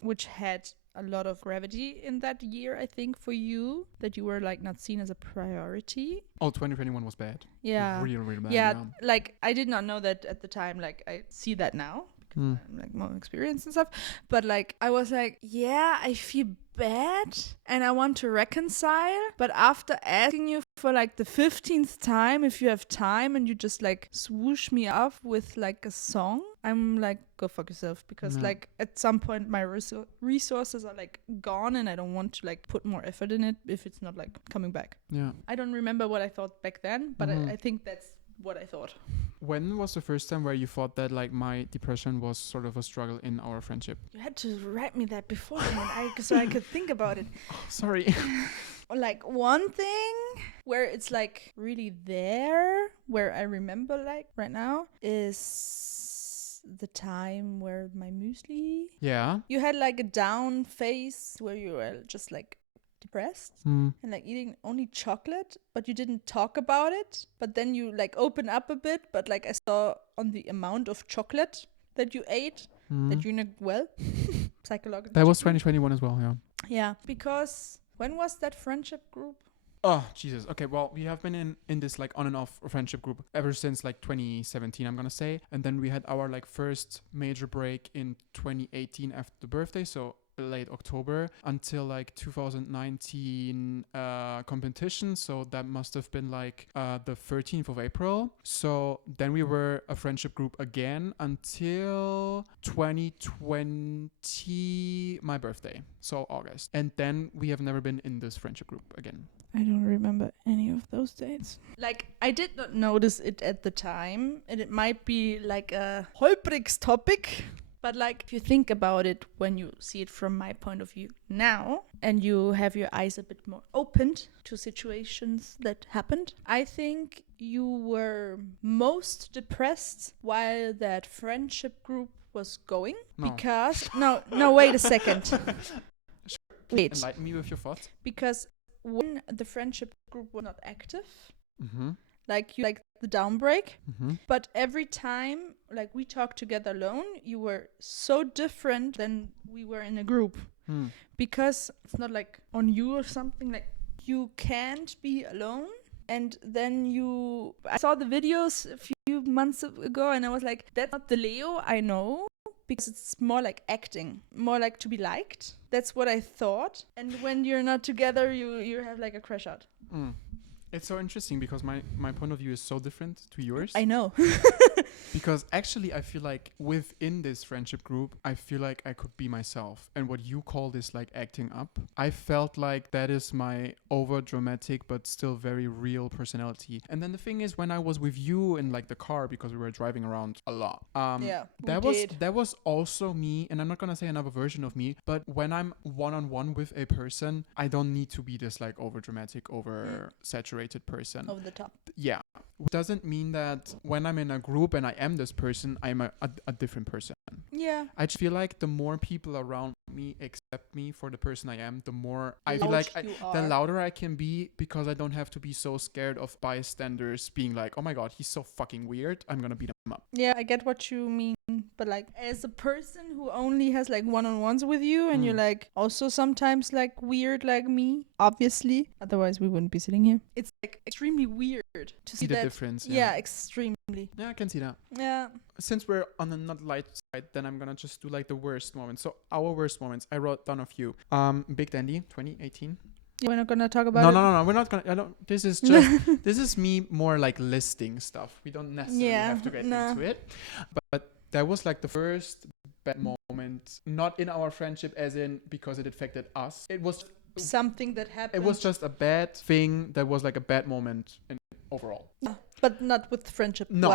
which had a lot of gravity in that year, I think, for you, that you were like not seen as a priority. Oh, 2021 was bad. Yeah. Really, really bad. Yeah, like I did not know that at the time. Like, I see that now. I'm like more experienced and stuff, but like I was like, yeah, I feel bad and I want to reconcile, but after asking you for like the 15th time if you have time and you just like swoosh me off with like a song, I'm like, go fuck yourself, because like at some point my resources are like gone and I don't want to like put more effort in it if it's not like coming back. Yeah. I don't remember what I thought back then, but I think that's what I thought. When was the first time where you thought that like my depression was sort of a struggle in our friendship? You had to write me that beforehand, so I could think about it. Oh, sorry. Like, one thing where it's like really there, where I remember like right now, is the time where my muesli. Yeah. You had like a down phase where you were just like depressed and like eating only chocolate, but you didn't talk about it. But then you like open up a bit, but like I saw on the amount of chocolate that you ate that you're not well psychologically. That was 2021 as well, yeah. Yeah, because when was that friendship group? Oh, Jesus. Okay, well, we have been in this like on and off friendship group ever since like 2017, I'm gonna say. And then we had our like first major break in 2018 after the birthday, so late October, until like 2019 competition, so that must have been like the 13th of April. So then we were a friendship group again until 2020, my birthday, so August, and then we have never been in this friendship group again. I don't remember any of those dates. Like, I did not notice it at the time, and it might be like a holprigs topic. But like, if you think about it, when you see it from my point of view now, and you have your eyes a bit more opened to situations that happened, I think you were most depressed while that friendship group was going. No. Because, no, wait a second. Wait. Enlighten me with your thoughts. Because when the friendship group was not active, like you like the downbreak, but every time like we talked together alone, you were so different than we were in a group. because it's not like on you or something. Like you can't be alone. And then I saw the videos a few months ago, and I was like, that's not the Leo I know, because it's more like acting, more like to be liked. That's what I thought. And when you're not together, you have like a crash out. It's so interesting because my point of view is so different to yours. I know. Because actually, I feel like within this friendship group, I feel like I could be myself. And what you call this like acting up, I felt like that is my over dramatic but still very real personality. And then the thing is, when I was with you in like the car, because we were driving around a lot, that was also me. And I'm not gonna say another version of me, but when I'm one-on-one with a person, I don't need to be this like over dramatic, over saturated person. Over the top. Yeah. Doesn't mean that when I'm in a group and I am this person, I'm a different person. Yeah. I just feel like the more people around me accept me for the person I am, the more I feel like the louder I can be, because I don't have to be so scared of bystanders being like, oh my god, he's so fucking weird, I'm gonna beat him up. Yeah, I get what you mean. But like, as a person who only has like one-on-ones with you, and you're like also sometimes like weird like me, obviously, otherwise we wouldn't be sitting here. It's like extremely weird to see the that difference. Yeah, extremely. Yeah, I can see that. Yeah. Since we're on the not light side, then I'm gonna just do like the worst moments. So our worst moments, I wrote down a few. Big Dandy 2018. We're not gonna talk about it. No, we're not gonna. This is just this is me more like listing stuff. We don't necessarily have to get into it. But that was like the first bad moment, not in our friendship as in because it affected us. It was something that happened. It was just a bad thing that was like a bad moment overall. Yeah, but not with friendship. No.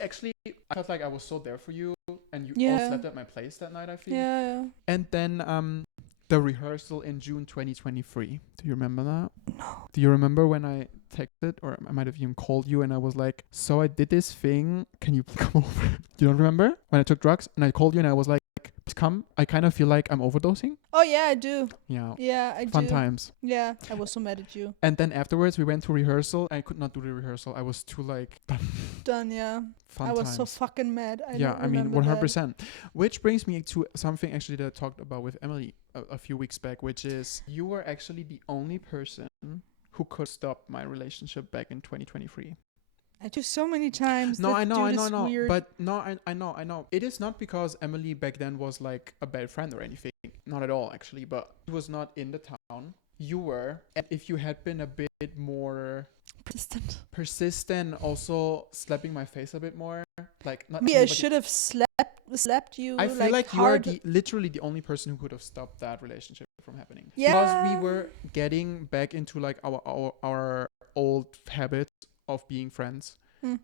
Actually, I felt like I was so there for you, and you all slept at my place that night, I feel. Yeah. And then the rehearsal in June 2023. Do you remember that? No. Do you remember when I texted, or I might have even called you, and I was like, so I did this thing, can you come over? You don't remember? When I took drugs and I called you and I was like, please come. I kind of feel like I'm overdosing. Oh yeah, I do. Yeah, I do. Fun times. Yeah, I was so mad at you. And then afterwards we went to rehearsal. I could not do the rehearsal. I was too like done. Yeah. I was so fucking mad. I mean 100%. That. Which brings me to something actually that I talked about with Emily a few weeks back, which is you were actually the only person who could stop my relationship back in 2023. I do so many times. No, I know. Weird. But no, I know. It is not because Emily back then was like a bad friend or anything. Not at all, actually. But she was not in the town. You were. And if you had been a bit more persistent, also slapping my face a bit more, like not. I should have slapped you. I feel like you are literally the only person who could have stopped that relationship from happening. Yeah. Because we were getting back into like our old habits of being friends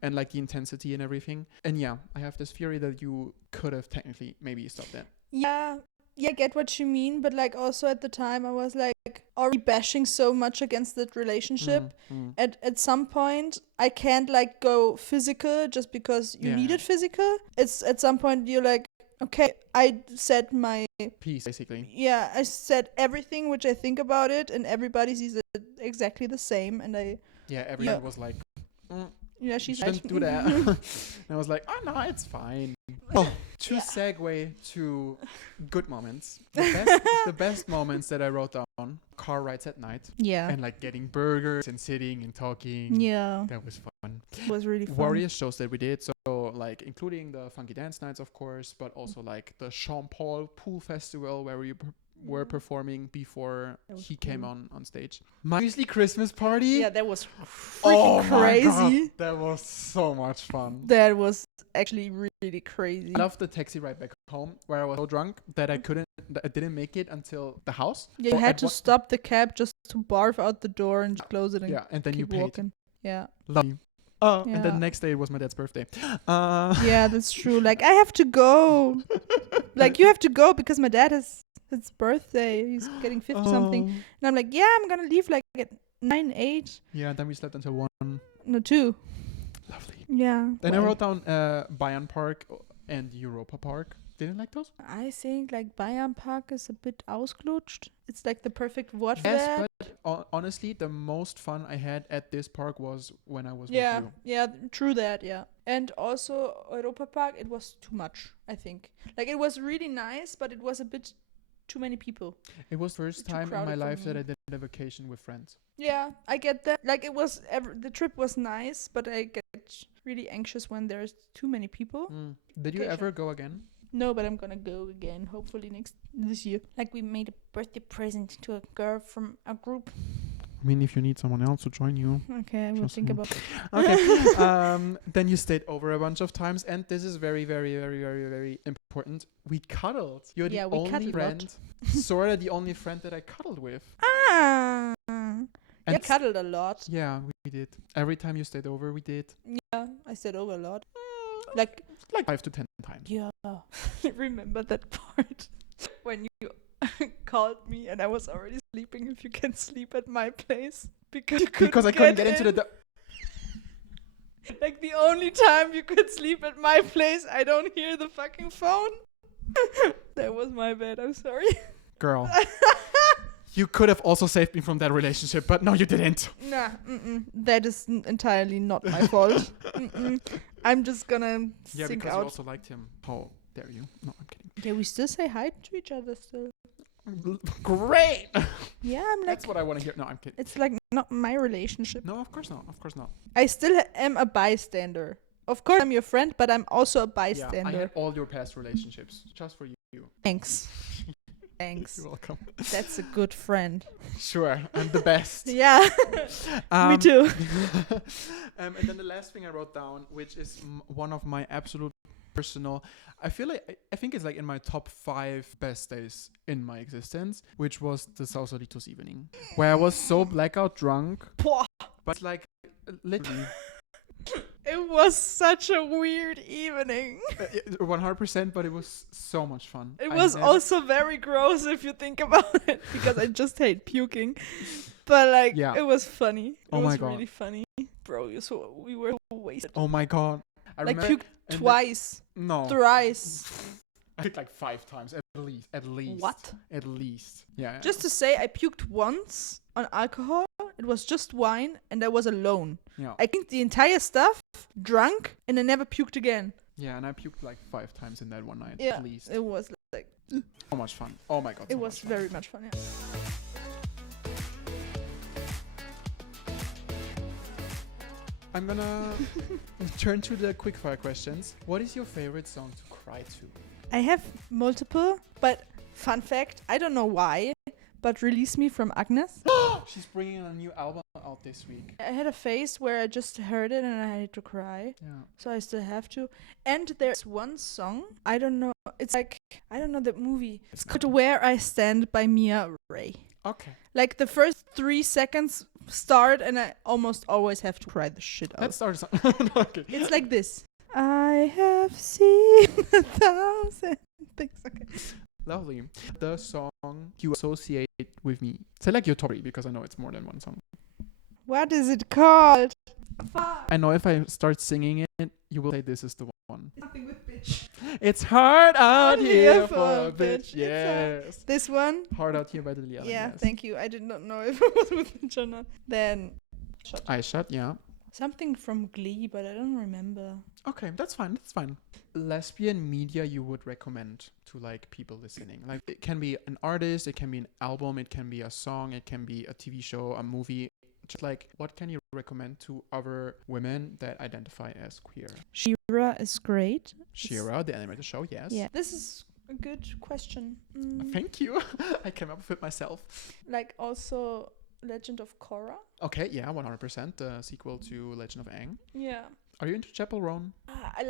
and like the intensity and everything. And yeah, I have this theory that you could have technically maybe stopped that. Yeah, I get what you mean, but like also at the time I was like already bashing so much against that relationship. At some point I can't like go physical just because you needed physical. It's at some point you're like, okay, I said my piece basically. Yeah, I said everything which I think about it, and everybody sees it exactly the same, and everyone was like, yeah, she's shouldn't do that. And I was like, oh no, it's fine. Segue to good moments. The best moments that I wrote down: car rides at night. Yeah. And like getting burgers and sitting and talking. Yeah. That was fun. It was really fun. Warriors shows that we did. So like including the funky dance nights, of course, but also like the Sean Paul Pool Festival where we were performing before he came on stage. My Weasley Christmas party. Yeah, that was freaking crazy. My God, that was so much fun. That was actually really crazy. I loved the taxi ride back home where I was so drunk that I didn't make it until the house. Yeah, you had to stop the cab just to barf out the door and close it and then keep you paid. Walking. Yeah. Love you. And the next day it was my dad's birthday. Yeah, that's true. Like, I have to go. Like, you have to go because my dad has his birthday. He's getting 50 something. And I'm like, yeah, I'm going to leave like at 9, 8. Yeah, then we slept until 1. No, 2. Lovely. Yeah. Then I wrote down Bayern Park and Europa Park. Didn't like those? I think like Bayern Park is a bit ausgelutscht. It's like the perfect word for that. Yes, but honestly, the most fun I had at this park was when I was with you. Yeah, true that, yeah. And also Europa Park, it was too much, I think. Like, it was really nice, but it was a bit too many people. It was first Too time in my crowded for life that me. I did a vacation with friends. Yeah, I get that. Like it was, the trip was nice, but I get really anxious when there's too many people. Did you Okay, ever sure. go again? No, but I'm gonna go again, hopefully this year. Like we made a birthday present to a girl from our group. I mean, if you need someone else to join you. Okay, I will Just think saying. about it. Okay. Then you stayed over a bunch of times, and this is very, very, very, very, very important. We cuddled. You're Yeah, the we only cuddled a lot. friend, sort of the only friend that I cuddled with. Ah, And yeah, cuddled a lot. Yeah, we did. Every time you stayed over, we did. Yeah, I said over a lot. Like 5 to 10 times. yeah, remember that part when you called me and I was already sleeping. If you can sleep at my place because you Because I couldn't get into the door. Like the only time you could sleep at my place, I don't hear the fucking phone. That was my bad. I'm sorry. Girl. You could have also saved me from that relationship, but no, you didn't. Nah, that is entirely not my fault. I'm just gonna Yeah, sink because you out. also liked him. How dare you? No, I'm kidding. Yeah, we still say hi to each other still. Great! Yeah, I'm like, That's what I want to hear. No, I'm kidding. it's like not my relationship. No, of course not. Of course not. I still am a bystander. Of course, I'm your friend, but I'm also a Yeah, I bystander. had all your past relationships just for you. Thanks. Thanks. You're welcome. That's a good friend. Sure, I'm the best. Yeah, me too. And then the last thing I wrote down, which is one of my absolute personal, I feel like I think it's like in my top 5 best days in my existence, which was the Sausalitos evening, where I was so blackout drunk, but like literally. It was such a weird evening. 100%, but it was so much fun. It was also very gross if you think about it, because I just hate puking. But like, Yeah. it was funny. It Oh my was God. really funny. Bro, we were wasted. Oh my god. I Like remember. puked twice, No. thrice. I think like 5 times at least. At least. What? At least. Yeah. Just to say, I puked once on alcohol. It was just wine, and I was alone. Yeah. I drank the entire stuff, drunk, and I never puked again. Yeah, and I puked like 5 times in that one night. Yeah, At least. it was like, So much fun. Oh my god. it so was much fun. very much fun. Yeah. I'm gonna turn to the quickfire questions. What is your favorite song to cry to? I have multiple, but fun fact, I don't know why, but Release Me from Agnes. She's bringing a new album out this week. I had a phase where I just heard it and I had to cry, Yeah. so I still have to. And there's one song, I don't know, it's like, I don't know the movie. It's called Where I Stand by Mia Ray. Okay. Like the first 3 seconds start and I almost always have to cry the shit out. Let's start a song. No, okay. It's like this. I have seen 1,000 things. Okay. Lovely. The song you associate with me. Say like your top 3 because I know it's more than one song. What is it called? Fuck. I know if I start singing it, you will say this is the one. Something with bitch. It's hard out here for a bitch. bitch. Yes. This one? Hard out here by the Lily Allen. Yeah, Yes. thank you. I did not know if it was with bitch or not. Then I shot, yeah. something from Glee, but I don't remember. Okay, that's fine. That's fine. Lesbian media you would recommend to like people listening. Like it can be an artist, it can be an album, it can be a song, it can be a TV show, a movie. Just like what can you recommend to other women that identify as queer? She-Ra is great. She-Ra, the animated show, yes. Yeah, this is a good question. Thank you. I came up with it myself. Like also Legend of Korra. Okay, yeah, 100%. The sequel to Legend of Aang. Yeah. Are you into Chapel Roan? I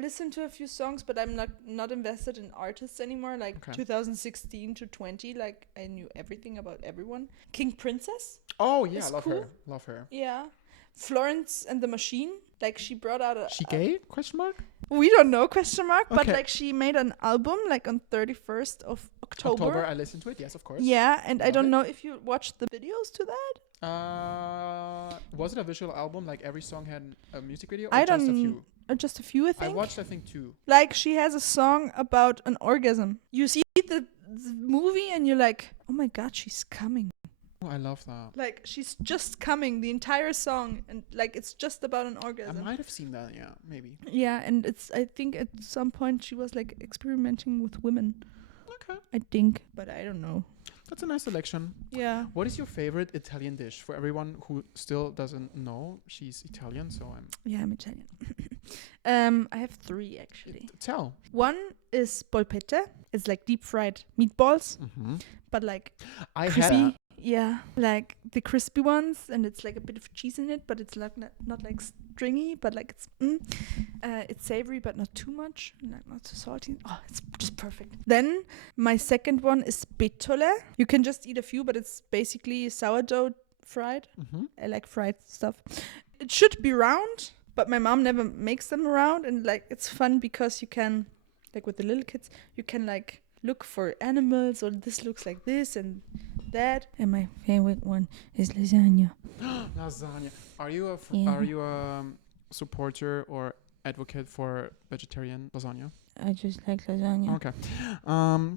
listened to a few songs, but I'm not invested in artists anymore. Like Okay. 2016 to 20, like I knew everything about everyone. King Princess. Oh, yeah, It's love cool. her. Love her. Yeah. Florence and the Machine. Like she brought out a. She gay? Question mark? We don't know, question mark. But Okay. like she made an album like on 31st of October. I listened to it, yes, of course. Yeah, and I Love don't it. know if you watched the videos to that. Was it a visual album? Like every song had a music video? Or I just a don't- few? Just a few, I I think. watched, I think, 2. Like she has a song about an orgasm. You see the movie and you're like, oh my god, she's coming. Oh, I love that. Like she's just coming the entire song, and like it's just about an I orgasm. might have seen that, yeah, maybe. Yeah, and I think at some point she was like experimenting with women. Okay. I think, but I don't know. That's a nice selection. Yeah. What is your favorite Italian dish? For everyone who still doesn't know, she's Italian, so I'm Italian. I have 3 actually. tell. One is polpette. It's like deep fried meatballs, Mm-hmm. but like I crispy. had Yeah, like the crispy ones, and it's like a bit of cheese in it, but it's like not like stringy, but like it's savory, but not too much, like not too salty. Oh, it's just perfect. Then my second one is bitole. You can just eat a few, but it's basically sourdough fried. Mm-hmm. I like fried stuff. It should be round, but my mom never makes them round, and like it's fun because you can, like with the little kids, you can like look for animals, or this looks like this and that. And my favorite one is lasagna. Lasagna. Are you a Yeah. are you a supporter or advocate for vegetarian lasagna? I just like lasagna. Okay.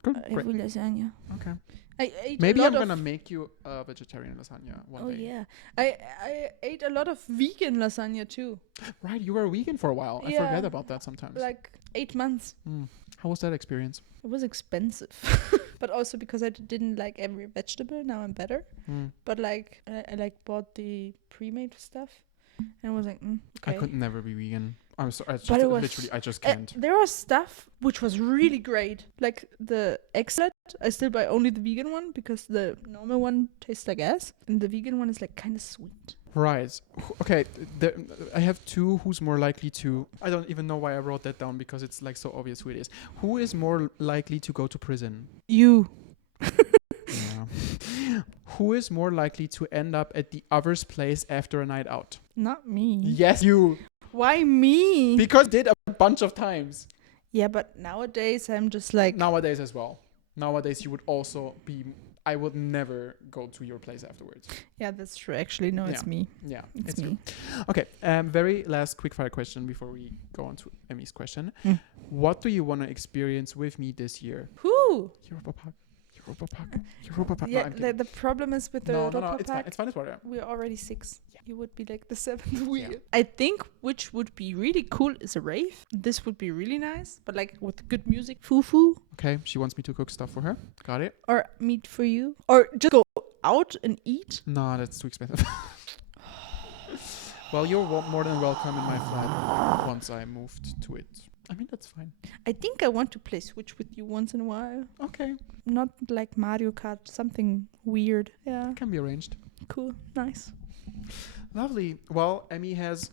Good. Great. Every lasagna. Okay. I ate Maybe a lot I'm of, gonna make you a vegetarian lasagna one Oh day. yeah, I ate a lot of vegan lasagna too. Right, you were vegan for a while. I Yeah. forget about that sometimes. Like 8 months. How was that experience? It was expensive, but also because I didn't like every vegetable. Now I'm better. But like I like bought the pre-made stuff, and I was like, okay. I could never be vegan. I'm sorry. But it was- Literally, I just can't. There was stuff which was really great, like the egg salad. I still buy only the vegan one because the normal one tastes like ass, and the vegan one is like kind of sweet. Right. Okay. I have 2 who's more likely to. I don't even know why I wrote that down because it's like so obvious who it is. Who is more likely to go to prison? You. Yeah. Who is more likely to end up at the other's place after a night out? Not me. Yes, you. Why me? Because did a bunch of times. Yeah, but nowadays I'm just like, Nowadays as well. Nowadays you would also be. I would never go to your place afterwards. yeah, that's true. Actually, no, it's Yeah. me. Yeah, It's true. me. Okay. Very last quickfire question before we go on to Emmy's question. Mm. What do you want to experience with me this year? Who? Europa Park. Europa Park. Europa Park. No, Yeah, I'm kidding. the problem is with the No, Europa it's fine. Park. It's fine. It's whatever. We're already 6. You would be like the 7th wheel. Yeah. I think which would be really cool is a rave. This would be really nice, but like with good music. Fufu. Okay, she wants me to cook stuff for her. Got it. Or meat for you. Or just go out and eat. No, that's too expensive. Well, you're more than welcome in my flat once I moved to it. I mean, that's fine. I think I want to play Switch with you once in a while. Okay, Not like Mario Kart, something weird. Yeah, can be arranged. cool, nice. Lovely. Well, Emmy has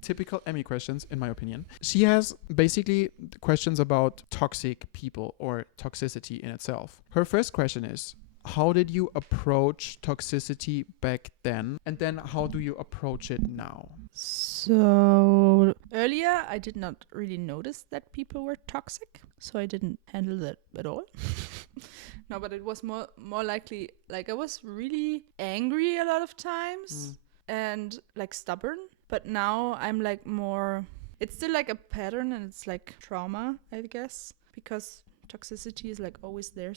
typical Emmy questions, in my opinion. She has basically questions about toxic people or toxicity in itself. Her first question is, how did you approach toxicity back then? And then how do you approach it now? So earlier, I did not really notice that people were toxic, so I didn't handle that at all. No, but it was more likely like I was really angry a lot of times and like stubborn. But now I'm like more. It's still like a pattern, and it's like trauma, I guess, because toxicity is like always there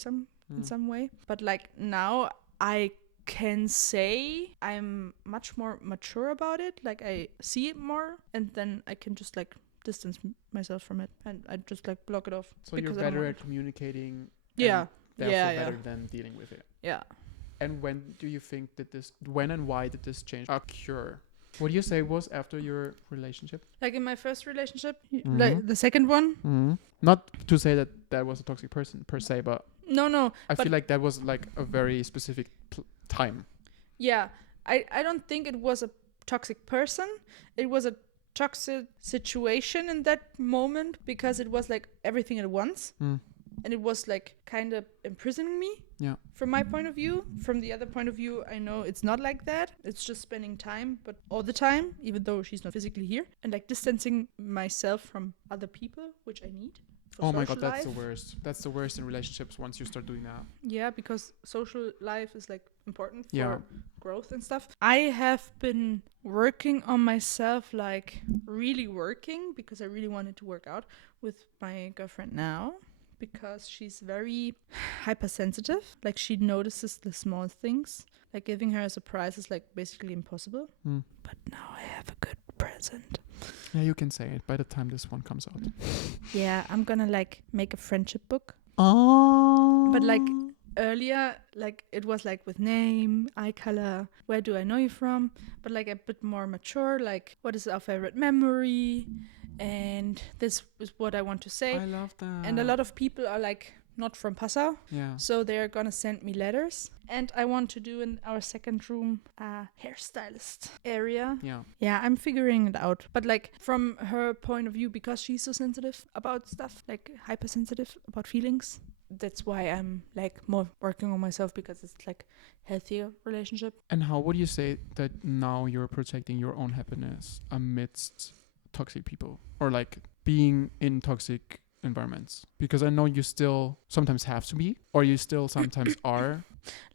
in some way. But like now I can say I'm much more mature about it. Like I see it more, and then I can just like distance myself from it, and I just like block it off. So you're because I don't better want at communicating. Yeah. And therefore Yeah. better than dealing with it. Yeah. And when do you think when and why did this change occur? What do you say was after your relationship? Like in my first relationship, Mhm. like the second one. Not to say that was a toxic person per se, but No. I but feel like that was like a very specific time. Yeah, I don't think it was a toxic person. It was a toxic situation in that moment because it was like everything at once. And it was like kind of imprisoning me. Yeah. From my point of view. From the other point of view, I know it's not like that. It's just spending time, but all the time, even though she's not physically here. And like distancing myself from other people, which I need. Oh my god, social that's life. the worst. That's the worst in relationships once you start doing that. Yeah, because social life is like important for Yeah. growth and stuff. I have been working on myself, like really working, because I really wanted to work out with my girlfriend now, because she's very hypersensitive. Like she notices the small things. Like giving her a surprise is like basically impossible. But now I have a good present. Yeah, you can say it by the time this one comes out. Yeah, I'm gonna like make a friendship book Oh. But like earlier, like it was like with name, eye color, where do I know you from? But like a bit more mature, like what is our favorite memory? And this is what I want to say. I love that. And a lot of people are like not from Passau. Yeah. So they're gonna send me letters. And I want to do in our second room a hairstylist area. Yeah. Yeah, I'm figuring it out. But like from her point of view, because she's so sensitive about stuff, like hypersensitive about feelings, that's why I'm like more working on myself, because it's like healthier relationship. And how would you say that now you're protecting your own happiness amidst toxic people, or like being in toxic environments? Because I know you still sometimes have to be, or you still sometimes are.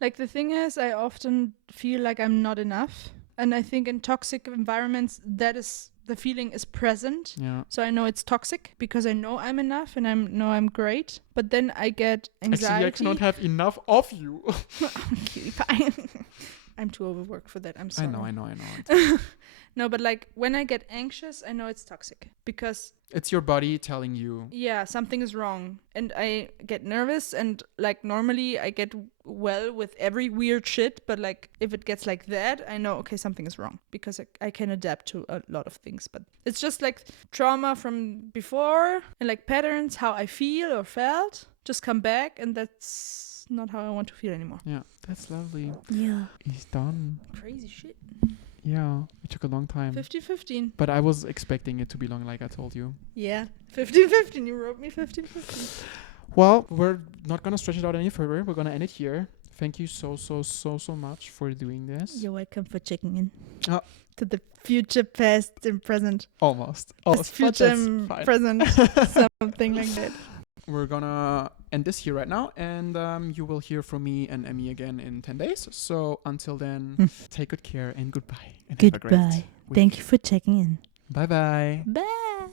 Like the thing is, I often feel like I'm not enough. And I think in toxic environments, that is the feeling is present. Yeah. So I know it's toxic because I know I'm enough and I know I'm great. But then I get anxiety. Actually, I cannot have enough of you. Cutie pie. I'm too overworked for that. I'm sorry. I know. No, but like when I get anxious, I know it's toxic because it's your body telling you. Yeah, something is wrong. And I get nervous, and like normally I get well with every weird shit, but like if it gets like that, I know, okay, something is wrong, because I can adapt to a lot of things. But it's just like trauma from before, and like patterns, how I feel or felt, just come back, and that's not how I want to feel anymore. Yeah, that's lovely. Yeah. He's done. Crazy shit. Yeah, it took a long time. 15-15. But I was expecting it to be long, like I told you. Yeah, 15-15. You wrote me 15-15. Well, we're not going to stretch it out any further. We're going to end it here. Thank you so much for doing this. You're welcome for checking in. Oh. To the future, past, and present. Almost. Future and present. Something like that. We're gonna end this here right now, and you will hear from me and Emmy again in 10 days. So until then, take good care and goodbye. And Goodbye. Have a great week. Thank you for checking in. Bye-bye. Bye.